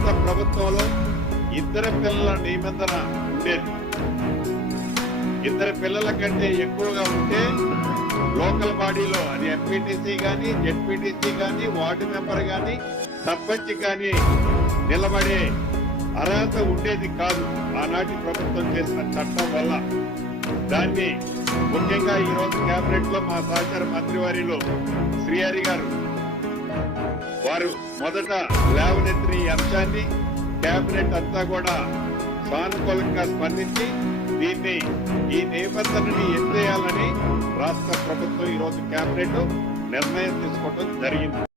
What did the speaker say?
గత ప్రభుత్వంలో ఇద్దరు పిల్లల నిబంధన ఉండేది. ఇద్దరు పిల్లల కంటే ఎక్కువగా ఉంటే లోకల్ బాడీలో అది ఎంపీటీసీ కానీ, జెడ్పీటీసీ కానీ, వార్డు మెంబర్ కానీ, సర్పంచ్ కానీ నిలబడే అర్హత ఉండేది కాదు ఆనాటి ప్రభుత్వం చేసిన చట్టం వల్ల. దాన్ని ముఖ్యంగా ఈ రోజు కేబినెట్ లో మా సహచార మంత్రివర్యులు శ్రీహరి గారు వారు మొదట లేవనెత్తిన ఈ అంశాన్ని కేబినెట్ అంతా కూడా సానుకూలంగా స్పందించి దీన్ని ఈ నిబంధనని ఎత్తేయాలని రాష్ట్ర ప్రభుత్వం ఈ రోజు కేబినెట్ నిర్ణయం తీసుకోవడం జరిగింది.